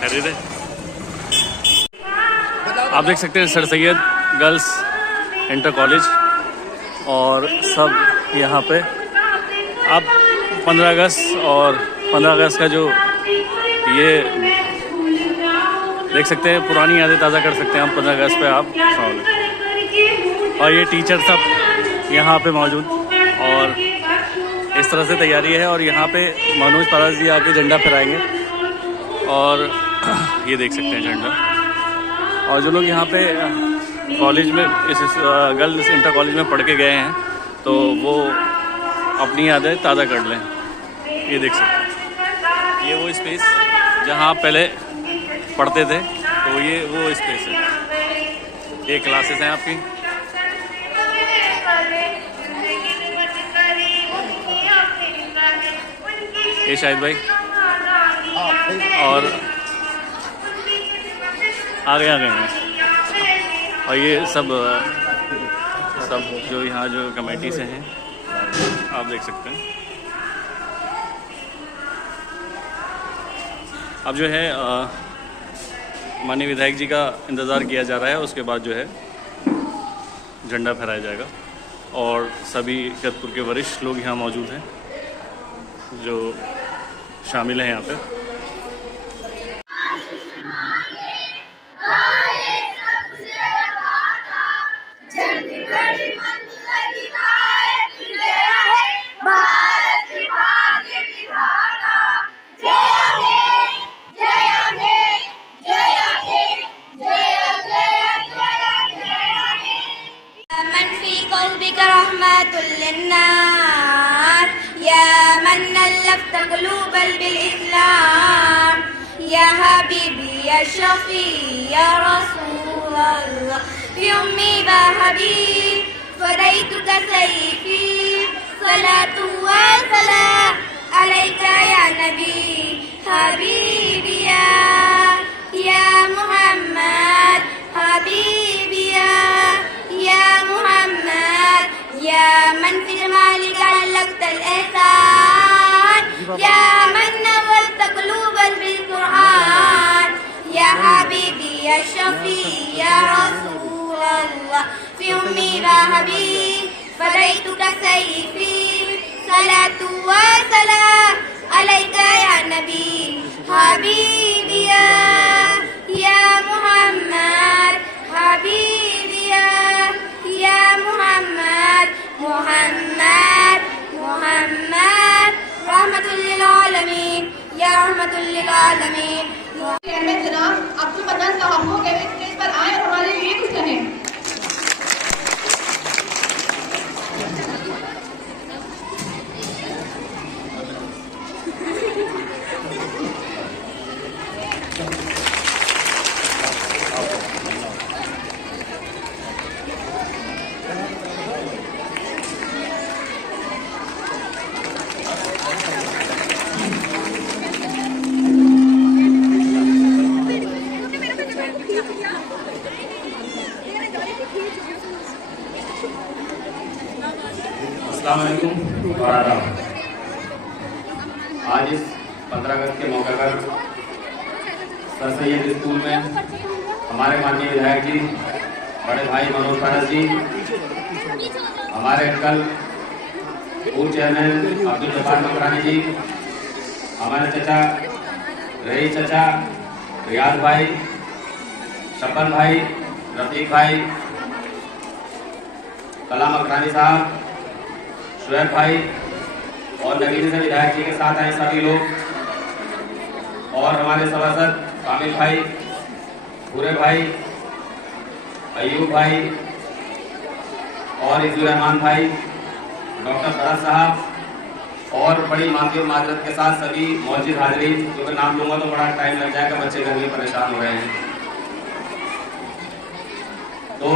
खरीदे। आप देख सकते हैं sir Syed girls inter college और सब यहाँ पे आप 15 अगस्त और 15 अगस्त का जो ये देख सकते हैं, पुरानी यादें ताज़ा कर सकते हैं हम 15 अगस्त पे आप। और ये टीचर सब यहाँ पे मौजूद और इस तरह से तैयारी है। और यहाँ पे मनोज पारस जी आके झंडा फहराएंगे और ये देख सकते हैं झंडा। और जो लोग यहाँ पे कॉलेज में इस गर्ल्स इंटर कॉलेज में पढ़ के गए हैं तो वो अपनी यादें ताज़ा कर लें। ये देख सकते हैं, ये वो स्पेस जहाँ आप पहले पढ़ते थे, तो ये वो स्पेस है। ये क्लासेस हैं आपकी। ये शाहिद भाई और आ गए हैं। और ये सब जो यहाँ जो कमेटी से हैं आप देख सकते हैं। अब जो है माननीय विधायक जी का इंतज़ार किया जा रहा है, उसके बाद जो है झंडा फहराया जाएगा। और सभी इकतपुर के वरिष्ठ लोग यहाँ मौजूद हैं जो शामिल हैं यहाँ पे। या हबीबी या शफी या रसूल अल्लाह फी उम्मी व हबीब फरैतुका सैफी सलातु व सलाम अलैका या नबी हबीबी या मुहम्मद हबीबी या मुहम्मद या मन फिल मालिक अलगतल एहसान या मन नवरत क़ुलूबन बिल कुरान या हबीबी या शफी या रसूल अल्लाह फी उम्मी व हबीब फरैतुका सैफी सलातु व सलाम अलैका या नबी हबीबी या मुहम्मद हबीबी या मुहम्मद मुहम्मद मुहम्मद रहमतुल लिल आलमीन या रहमतुल लिल आलमीन। जनाब अब्दुल मन्नान साहब को स्टेज पर आए और हमारे लिए कुछ कहें। आज इस 15 अगस्त के मौके पर सर सैयद स्कूल में हमारे माननीय विधायक जी, बड़े भाई मनोज पारस जी, हमारे कल पूर्व चेयरमैन अब्दुल जब्बार मकरानी जी, हमारे चचा रईस चचा, रियाज भाई, शपन भाई, रफीक भाई, कलाम मकरानी साहब, शुएब भाई और नगीने से विधायक जी के साथ आए सभी लोग, और हमारे सभासद कामिल भाई, पूरे भाई, अयूब भाई और इज़्ज़ुर रहमान भाई, डॉक्टर फरज साहब और बड़ी माफी और माजरत के साथ सभी मौजूद हाजिरीन, क्योंकि नाम लूँगा तो बड़ा टाइम लग जाएगा, बच्चे घर में परेशान हो रहे हैं। तो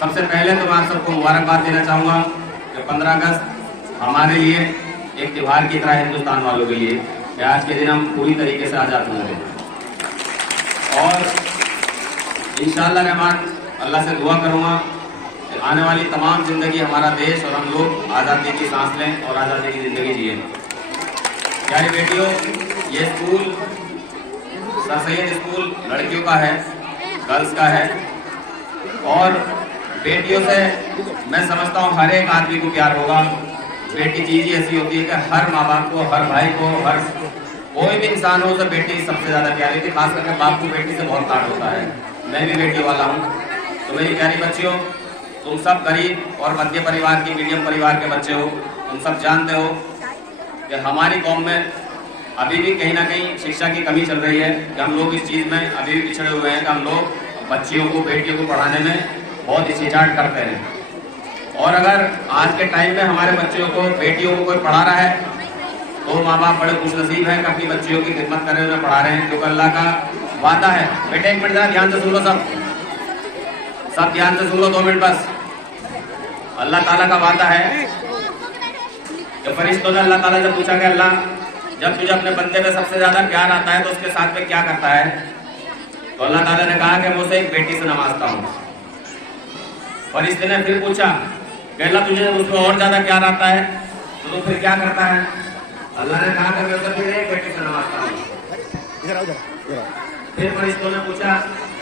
सबसे पहले तो मैं आप सबको मुबारकबाद देना चाहूँगा कि 15 अगस्त हमारे लिए एक त्योहार की तरह हिंदुस्तान वालों के लिए कि आज के दिन हम पूरी तरीके से आज़ाद हुए हैं। और इंशाअल्लाह रहमान अल्लाह से दुआ करूँगा कि आने वाली तमाम ज़िंदगी हमारा देश और हम लोग आज़ादी की सांस लें और आज़ादी की ज़िंदगी जिए। प्यारी बेटियों, ये स्कूल सर सैयद स्कूल लड़कियों का है, गर्ल्स का है। और बेटियों से मैं समझता हूँ हर एक आदमी को प्यार होगा। बेटी चीज़ ही ऐसी होती है कि हर माँ बाप को, हर भाई को, हर कोई भी इंसान हो तो बेटी सबसे ज़्यादा प्यारी थी। खास करके बाप को बेटी से बहुत लाड होता है। मैं भी बेटी वाला हूँ। तो मेरी प्यारी बच्चियों, तुम सब गरीब और मध्य परिवार की, मीडियम परिवार के बच्चे हो। तुम सब जानते हो कि हमारी कौम में अभी भी कहीं ना कहीं शिक्षा की कमी चल रही है, कि हम लोग इस चीज़ में अभी भी पिछड़े हुए हैं कि हम लोग बच्चियों को, बेटियों को पढ़ाने में बहुत हिचकिचाहट करते हैं। और अगर आज के टाइम में हमारे बच्चों को, बेटियों को कोई पढ़ा रहा है तो माँ बाप बड़े खुशनसीब हैं कि अपनी बच्चियों की खिदमत कर रहे हैं, पढ़ा रहे हैं, क्योंकि अल्लाह का वादा है। बेटे एक मिनट जरा ध्यान से सुन लो, सब ध्यान से सुन लो, 2 मिनट बस। अल्लाह ताला का वादा है कि फरिश्तों ने अल्लाह ताला से पूछा कि अल्लाह, जब तुझे अपने बंदे पे सबसे ज्यादा प्यार आता है तो उसके साथ में क्या करता है? तो अल्लाह ताला ने कहा कि मैं उसे एक बेटी से नवाजता हूँ। फरिश्ते ने फिर पूछा कि अल्लाह, तुझे उसमें और ज्यादा प्यार आता है तो तू फिर क्या करता है? अल्लाह ने कहा कि मैं उसे फिर एक बेटी से नवाजता हूँ। फिर फरिश्तों ने पूछा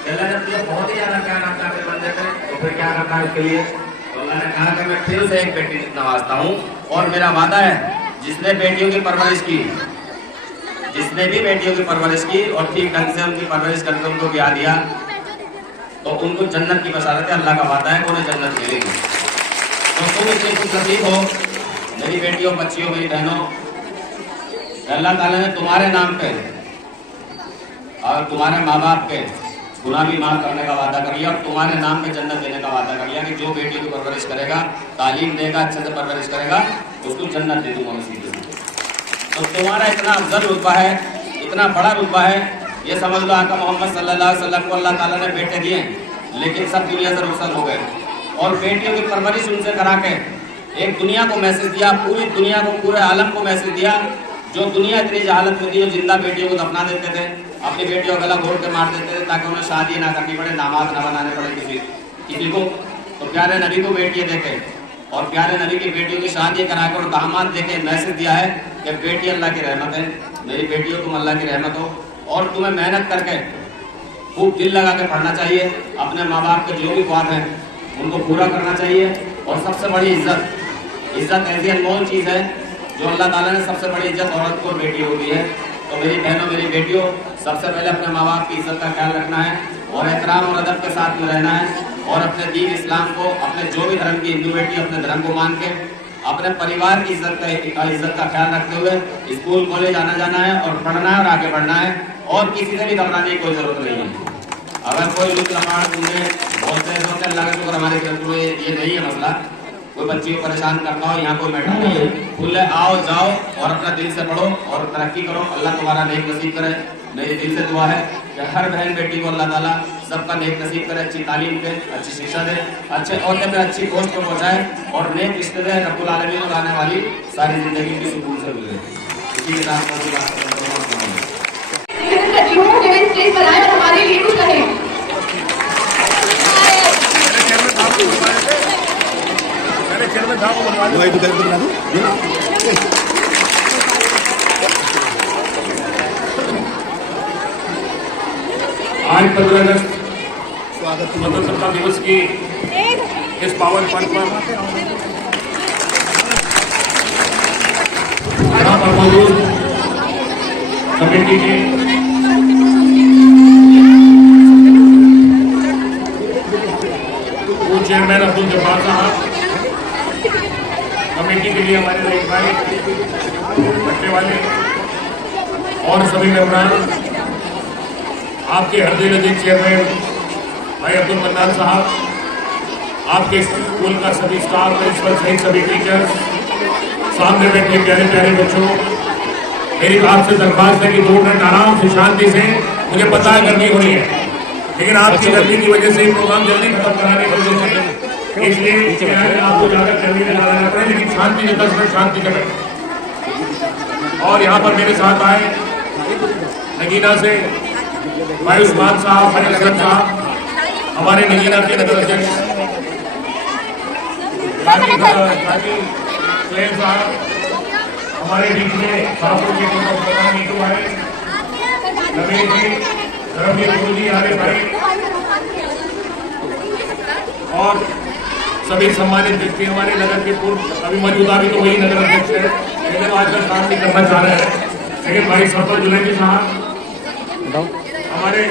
कि अल्लाह, जब तुझे बहुत ही ज्यादा प्यार आता है अपने बंदे पे तो फिर क्या करता है उसके लिए? तो अल्लाह ने कहा कि मैं फिर उसे एक बेटी से नवाजता हूँ। और मेरा वादा है, जिसने बेटियों की परवरिश की, जिसने भी बेटियों की परवरिश की और ठीक ढंग से उनकी परवरिश करके उनको ब्याह दिया, तो उनको जन्नत की बशारत है। अल्लाह का वादा है कि उन्हें जन्नत मिलेगी। तो तुम इतनी खुशनसीब हो मेरी बेटियों, बच्चियों, मेरी बहनों, अल्लाह ताला ने तुम्हारे नाम पे और तुम्हारे माँ बाप के गुनाह भी माफ करने का वादा कर लिया और तुम्हारे नाम पे जन्नत देने का वादा कर लिया कि जो बेटियों की परवरिश करेगा, तालीम देगा, अच्छे से परवरिश करेगा, उसको जन्नत दे दूंगा नसीब से। तो तुम्हारा इतना अफजल रुतबा है, इतना बड़ा रुतबा है, ये समझ लो आका मोहम्मद सल्लल्लाहु अलैहि वसल्लम को अल्लाह ताला ने बेटे दिए, लेकिन सब दुनिया से रुखसत हो गए। और बेटियों की परवरिश उनसे करा के एक दुनिया को मैसेज दिया, पूरी दुनिया को, पूरे आलम को मैसेज दिया। जो दुनिया इतनी जहालत में थी, जो जिंदा बेटियों को दफना देते थे, अपनी बेटियों का गला घोट के मार देते थे ताकि उन्हें शादी ना करनी पड़े, दामाद ना बनाने पड़े किसी को। तो प्यारे नबी को बेटियां देखे और प्यारे नबी की बेटियों की शादी करा कर और दामाद देके मैसेज दिया है कि बेटी अल्लाह की रहमत है, मेरी बेटियों तुम अल्लाह की रहमत हो। और तुम्हें मेहनत करके खूब दिल लगा के पढ़ना चाहिए, अपने माँ बाप के जो भी ख्वाब हैं उनको पूरा करना चाहिए। और सबसे बड़ी इज्जत ऐसी अनमोल चीज़ है जो अल्लाह ताला ने सबसे बड़ी इज्जत औरत को, बेटी को दी है। तो मेरी बहनों, मेरी बेटियों, सबसे पहले अपने माँ बाप की इज्जत का ख्याल रखना है और एहतराम और अदब के साथ में रहना है। और अपने दीन इस्लाम को, अपने जो भी धर्म की हिंदू बेटी अपने धर्म को मान के अपने परिवार की इज्जत का ख्याल रखते हुए स्कूल कॉलेज आना जाना है और पढ़ना है और आगे बढ़ना है। और किसी से भी घबराने की कोई जरूरत नहीं है। अगर कोई लुट लपाड़ तुमने बोलते हैं तो अल्लाह का शुक्र हमारे तरफ में ये नहीं है मसला, कोई बच्ची को परेशान करता हो, यहाँ कोई बैठा नहीं है। खुले आओ जाओ और अपना दिल से पढ़ो और तरक्की करो। अल्लाह तुम्हारा नेक नसीब करे। मेरी दिल से दुआ है कि हर बहन बेटी को अल्लाह ताला सबका नेक नसीब करे, अच्छी तालीम दे, अच्छी शिक्षा दे, अच्छे औहदे पे, अच्छी पोस्ट पर पहुँचाए और नेक रिश्ते दे। रब्बुल आलमीन को आने वाली सारी जिंदगी की सुकून से गुजरे। इसी के साथ स्टेज पर आए और हमारे लिए कुछ कहें। आज 15 अगस्त स्वतंत्रता दिवस की इस पावन पर्व पर यहाँ पर मौजूद कमेटी के चेयरमैन अब्दुल जब्बार साहब, कमेटी के लिए हमारे रईस भाई भट्टे वाले और सभी मेहमान, आपके हृदय नजीक चेयरमैन भाई अब्दुल मन्नान साहब, आपके स्कूल का सभी स्टाफ, प्रिंसिपल सहित सभी टीचर्स, सामने बैठे प्यारे प्यारे बच्चों, मेरी आपसे दरख्वास्त है कि 2 मिनट आराम से, शांति से, मुझे पता है गर्मी हो रही है लेकिन आपकी गर्मी की वजह से प्रोग्राम जल्दी खत्म कराने की वजह से, इसलिए आपको ज्यादा गर्मी में लगाना पड़े, लेकिन शांति से 10 मिनट शांति से बैठे। और यहाँ पर मेरे साथ आए नगीना से भाई उस्मान साहब, भाई असलम साहब, हमारे नगीना के नगर अध्यक्ष साहब, हमारे बीच में शाहपुर के नीतू है, रमेश जी, धर्मवीर गुरु जी, आगे भाई और सभी सम्मानित व्यक्ति हमारे नगर के पूर्व अभी मौजूदा भी तो वही नगर अध्यक्ष है, लेकिन आजकल काम नहीं करना चाह रहे हैं, लेकिन भाई सफर जुलैनी साहब, हमारे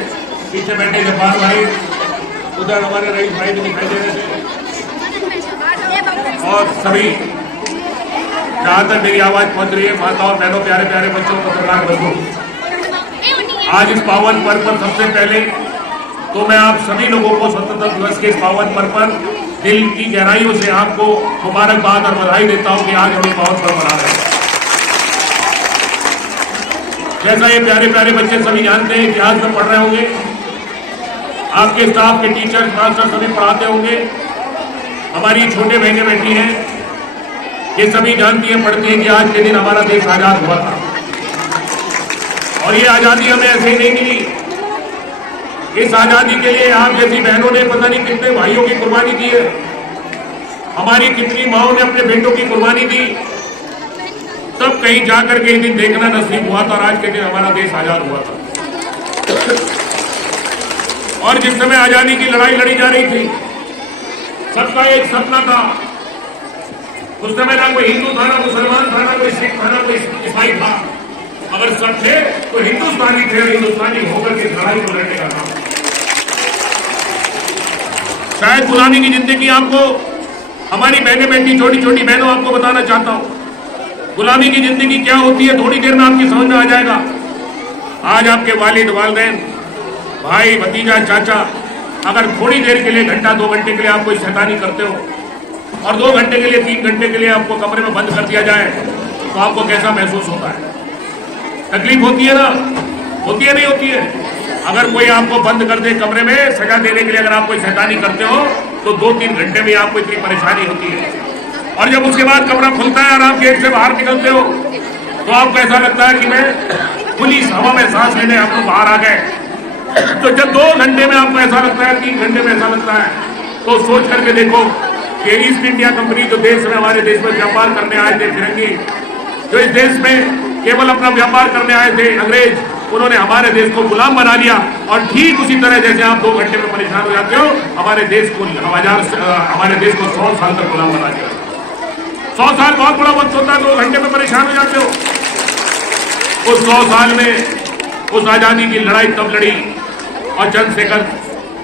पीछे बैठे जब्बार भाई, उधर हमारे रईस भाई भी दिखाई दे रहे थे, और सभी जहाँ तक मेरी आवाज पहुंच रही है, माताओं बहनों, प्यारे प्यारे बच्चों, पत्रकार बंधुओं, आज इस पावन पर्व पर सबसे पहले तो मैं आप सभी लोगों को स्वतंत्रता दिवस के इस पावन पर्व पर दिल की गहराइयों से आपको मुबारकबाद और बधाई देता हूं कि आज हम ये पावन पर्व मना रहे हैं। जैसा ये प्यारे प्यारे बच्चे सभी जानते हैं, इतिहास में पढ़ रहे होंगे, आपके स्टाफ के टीचर मास्टर सभी पढ़ाते होंगे, हमारी छोटे बहनें बैठी हैं, ये सभी जानती हैं, पढ़ती हैं कि आज के दिन हमारा देश आजाद हुआ था, और ये आजादी हमें ऐसे ही नहीं मिली। इस आजादी के लिए आप जैसी बहनों ने पता नहीं कितने भाइयों की कुर्बानी दी है, हमारी कितनी माओं ने अपने बेटों की कुर्बानी दी, तब कहीं जाकर के दिन देखना नसीब हुआ था और आज के दिन हमारा देश आजाद हुआ था। और जिस समय आजादी की लड़ाई लड़ी जा रही थी, सबका एक सपना था, उस समय ना कोई हिंदू था, ना मुसलमान था, ना कोई सिख था, ना कोई ईसाई था, अगर सब थे तो हिंदुस्तानी थे, हिंदुस्तानी होकर के लड़ाई को लड़ने का काम। शायद गुलामी की जिंदगी आपको, हमारी बहनें बेटी, छोटी छोटी बहनों, आपको बताना चाहता हूं गुलामी की जिंदगी क्या होती है, थोड़ी देर में आपकी समझ में आ जाएगा। आज आपके वालिद, वालिदैन, भाई, भतीजा, चाचा अगर थोड़ी देर के लिए, घंटा 2 घंटे के लिए आप कोई शैतानी करते हो और 2 घंटे के लिए, 3 घंटे के लिए आपको कमरे में बंद कर दिया जाए, तो आपको कैसा महसूस होता है? तकलीफ होती है ना? होती है, नहीं होती है? अगर कोई आपको बंद कर दे कमरे में, सजा देने के लिए अगर आप कोई शैतानी करते हो, तो 2-3 घंटे में आपको इतनी परेशानी होती है, और जब उसके बाद कमरा खुलता है और आप गेट से बाहर निकलते हो, तो आपको ऐसा लगता है कि मैं खुली हवा में सांस लेने आप लोग बाहर आ गए। तो जब 2 घंटे में आपको ऐसा लगता है, 3 घंटे में ऐसा लगता है, तो सोच करके देखो कि ईस्ट इंडिया कंपनी जो देश में, हमारे देश में व्यापार करने आए थे फिरंगी, जो इस देश में केवल अपना व्यापार करने आए थे अंग्रेज, उन्होंने हमारे देश को गुलाम बना लिया। और ठीक उसी तरह जैसे आप 2 घंटे में परेशान हो जाते हो, हमारे देश को 100 साल तक गुलाम बना दिया। 100 साल बहुत बड़ा वक्त होता है, 2 घंटे में परेशान हो जाते हो। उस 100 साल में उस आजादी की लड़ाई तब लड़ी, और चंद्रशेखर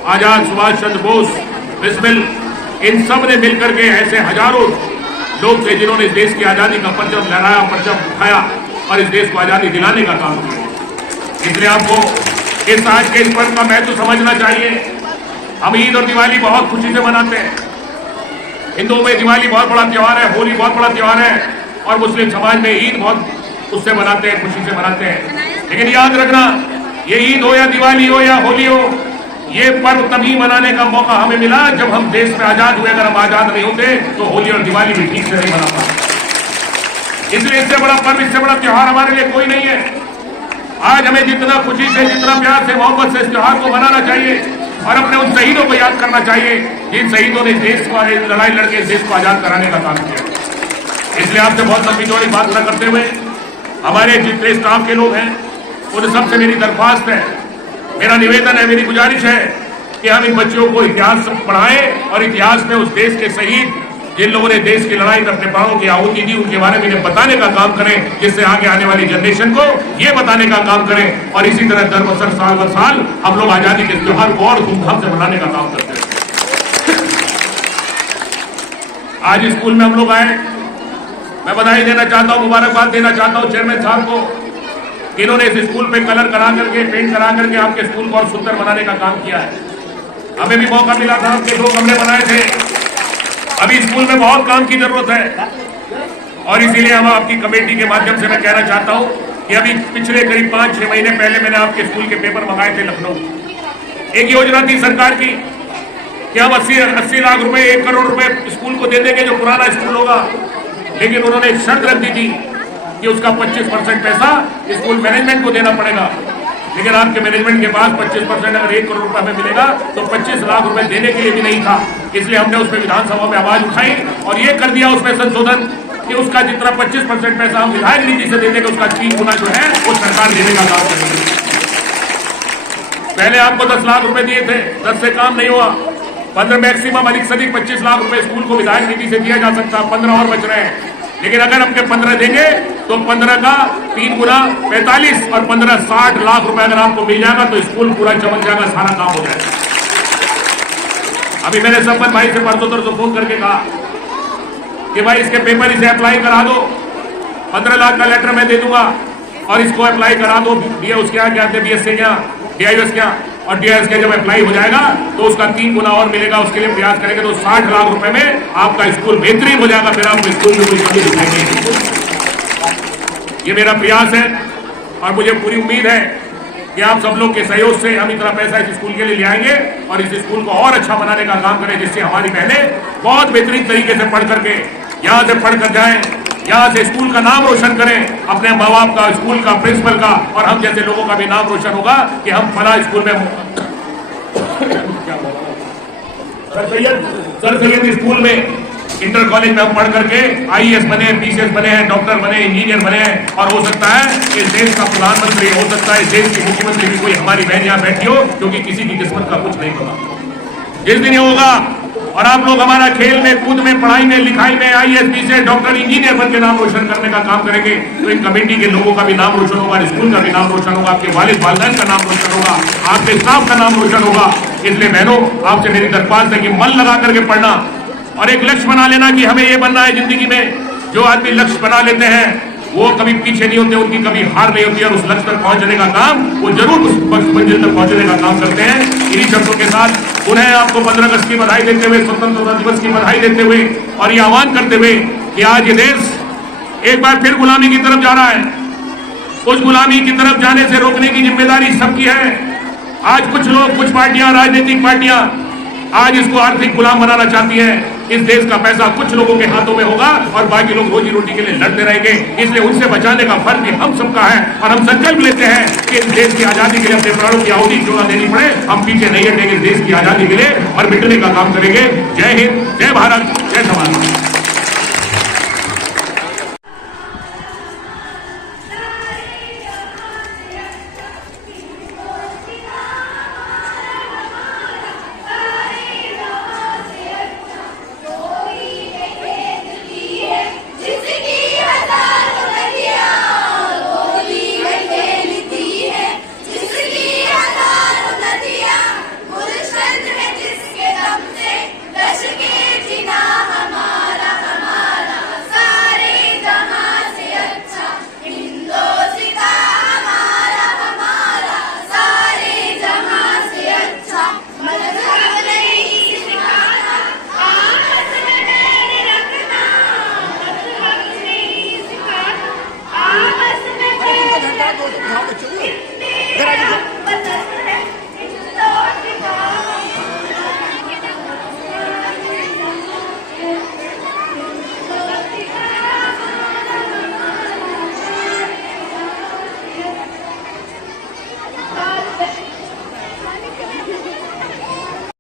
आजाद, सुभाष चंद्र बोस, बिस्मिल, इन सब ने मिलकर के ऐसे हजारों लोग थे जिन्होंने इस देश की आजादी का परचम लहराया, परचम उठाया और इस देश को आजादी दिलाने का काम किया। इसलिए आपको इस आज के इस पर्व का महत्व समझना चाहिए। हम ईद और दिवाली बहुत खुशी से मनाते हैं। हिंदुओं में दिवाली बहुत बड़ा त्योहार है, होली बहुत बड़ा त्योहार है, और मुस्लिम समाज में ईद बहुत उससे मनाते हैं, खुशी से मनाते हैं। लेकिन याद रखना, ये ईद हो या दिवाली हो या होली हो, ये पर्व तभी मनाने का मौका हमें मिला जब हम देश में आजाद हुए। अगर हम आजाद नहीं होते तो होली और दिवाली भी ठीक से नहीं मना पाते। इसलिए इससे बड़ा पर्व, इससे बड़ा त्योहार हमारे लिए कोई नहीं है। आज हमें जितना खुशी से, जितना प्यार से, मोहब्बत से इस त्योहार को मनाना चाहिए और अपने उन शहीदों को याद करना चाहिए जिन शहीदों ने देश को लड़ाई लड़के इस देश को आजाद कराने का काम किया। इसलिए आपसे बहुत लंबी चौड़ी बात न करते हुए, हमारे जितने स्टाफ के लोग हैं उन सबसे मेरी दरख्वास्त है, मेरा निवेदन है, मेरी गुजारिश है कि हम इन बच्चों को इतिहास पढ़ाएं और इतिहास में उस देश के शहीद जिन लोगों ने देश की लड़ाई में अपने प्राणों की आहुति दी, उनके बारे में इन्हें बताने का काम करें, जिससे आगे आने वाली जनरेशन को ये बताने का काम करें। और इसी तरह दर बसर, साल ब साल हम लोग आजादी के त्योहार को और धूमधाम से मनाने का काम करते हैं। आज स्कूल में हम लोग आए, मैं बधाई देना चाहता हूँ, मुबारकबाद देना चाहता हूँ चेयरमैन साहब को, इन्होंने इस स्कूल पे कलर करा करके, पेंट करा करके आपके स्कूल को और सुंदर बनाने का काम किया है। हमें भी मौका मिला था, आपके 2 कमरे बनाए थे। अभी स्कूल में बहुत काम की जरूरत है, और इसीलिए हम आपकी कमेटी के माध्यम से मैं कहना चाहता हूं कि अभी पिछले करीब 5-6 महीने पहले मैंने आपके स्कूल के पेपर मंगाए थे लखनऊ। एक योजना थी सरकार की कि हम 80 लाख रुपए, 1 करोड़ रुपए स्कूल को दे देंगे जो पुराना स्कूल होगा, लेकिन उन्होंने एक शर्त रख दी थी कि उसका 25% पैसा स्कूल मैनेजमेंट को देना पड़ेगा। लेकिन आपके मैनेजमेंट के पास 25% अगर 1 करोड़ रुपए हमें मिलेगा तो 25 लाख रुपए देने के लिए भी नहीं था। इसलिए हमने उसमें विधानसभा में आवाज उठाई और ये कर दिया उसमें संशोधन कि उसका जितना 25% पैसा हम विधायक निधि से देने का, उसका 3 गुना जो है वो सरकार देने का काम करेगी। पहले आपको 10 लाख रुपए दिए थे, 10 से काम नहीं हुआ। 15 मैक्सिमम अधिक से अधिक 25 लाख रुपए स्कूल को विधायक निधि से दिया जा सकता, 15 और बच रहे हैं। लेकिन अगर आपके 15 देंगे तो 15 का 3 गुना 45 और 15 60 लाख रुपए अगर आपको मिल जाएगा तो स्कूल पूरा चमक जाएगा, सारा काम हो जाएगा। अभी मैंने संपत भाई से परसों तरसों फोन करके कहा कि भाई इसके पेपर इसे अप्लाई करा दो, 15 लाख का लेटर मैं दे दूंगा और इसको अप्लाई करा दो। उसके यहाँ क्या BS से क्या DIS क्या और DIS के जब अप्लाई हो जाएगा तो उसका 3 गुना और मिलेगा, उसके लिए प्रयास करेंगे तो 60 लाख रुपए में आपका स्कूल बेहतरीन हो जाएगा, फिर आपको स्कूल में कोई कमी दिखाई नहीं। ये मेरा प्रयास है और मुझे पूरी उम्मीद है कि आप सब लोग के सहयोग से हम इतना पैसा इस स्कूल के लिए ले आएंगे और इस स्कूल को और अच्छा बनाने का काम करें, जिससे हमारी बहनें बहुत बेहतरीन तरीके से पढ़ करके यहाँ से पढ़ कर जाएं, यहाँ से स्कूल का नाम रोशन करें, अपने माँ बाप का, स्कूल का, प्रिंसिपल का और हम जैसे लोगों का भी नाम रोशन होगा कि हम फला स्कूल में सर सैयद स्कूल में इंटर कॉलेज में हम पढ़ करके IAS बने, PCS बने हैं, डॉक्टर बने, इंजीनियर बने हैं और हो सकता है कि देश का प्रधानमंत्री, हो सकता है देश की मुख्यमंत्री भी कोई हमारी बहन यहाँ बैठी हो, क्योंकि किसी की किस्मत का कुछ नहीं पता। जिस दिन ये होगा और आप लोग हमारा खेल में, कूद में, पढ़ाई में, लिखाई में IAS, PCS, डॉक्टर, इंजीनियर बन के नाम रोशन करने का काम करेंगे तो इन कमेटी के लोगों का भी नाम रोशन होगा, स्कूल का भी नाम रोशन होगा, आपके वालिद वालिदैन का नाम रोशन होगा, आपके स्टाफ का नाम रोशन होगा। इसलिए बहनों, आपसे मेरी दरख्वास्त है कि मन लगा करके पढ़ना और एक लक्ष्य बना लेना कि हमें ये बनना है जिंदगी में। जो आदमी लक्ष्य बना लेते हैं वो कभी पीछे नहीं होते, उनकी कभी हार नहीं होती और उस लक्ष्य तक पहुंचने का काम वो जरूर उस मंजिल तक पहुंचने का काम करते हैं। इन्हीं शब्दों के साथ पुनः आपको 15 अगस्त की बधाई देते हुए, स्वतंत्रता दिवस की बधाई देते हुए और ये आह्वान करते हुए कि आज ये देश एक बार फिर गुलामी की तरफ जा रहा है। उस गुलामी की तरफ जाने से रोकने की जिम्मेदारी सबकी है। आज कुछ लोग, कुछ पार्टियां, राजनीतिक पार्टियां आज इसको आर्थिक गुलाम बनाना चाहती हैं। इस देश का पैसा कुछ लोगों के हाथों में होगा और बाकी लोग रोजी रोटी के लिए लड़ते रहेंगे। इसलिए उनसे बचाने का फर्ज भी हम सबका है और हम संकल्प लेते हैं कि इस देश की आजादी के लिए अपने प्राणों की आहुति क्यों न देनी पड़े, हम पीछे नहीं हटेंगे। देश की आजादी के लिए और मिटने का काम करेंगे। जय हिंद, जय भारत, जय समाज।